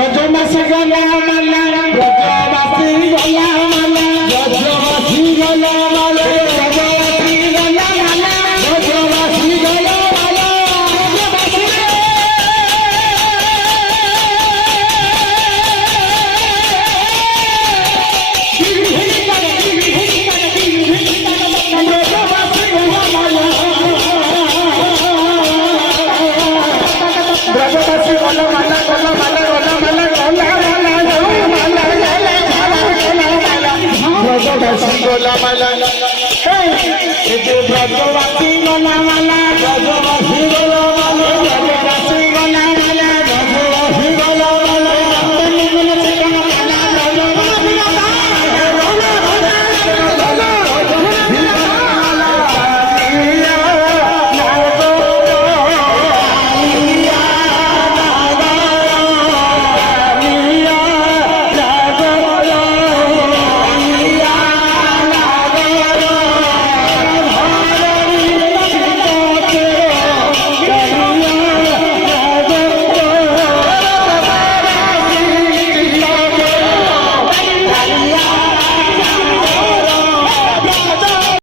ব্রজবাসী গলা মালা ব্রজবাসী গলা মালা ব্রজবাসী গলা মালা ব্রজবাসী গলা মালা ব্রজবাসী গলা মালা ব্রজবাসী গলা মালা গলা মালা গলা মালা গলা মালা ব্রজবাসী গলা মালা ব্রজবাসী গলা মালা ব্রজবাসী গলা মালা ব্রজবাসী গলা মালা ব্রজবাসী গলা মালা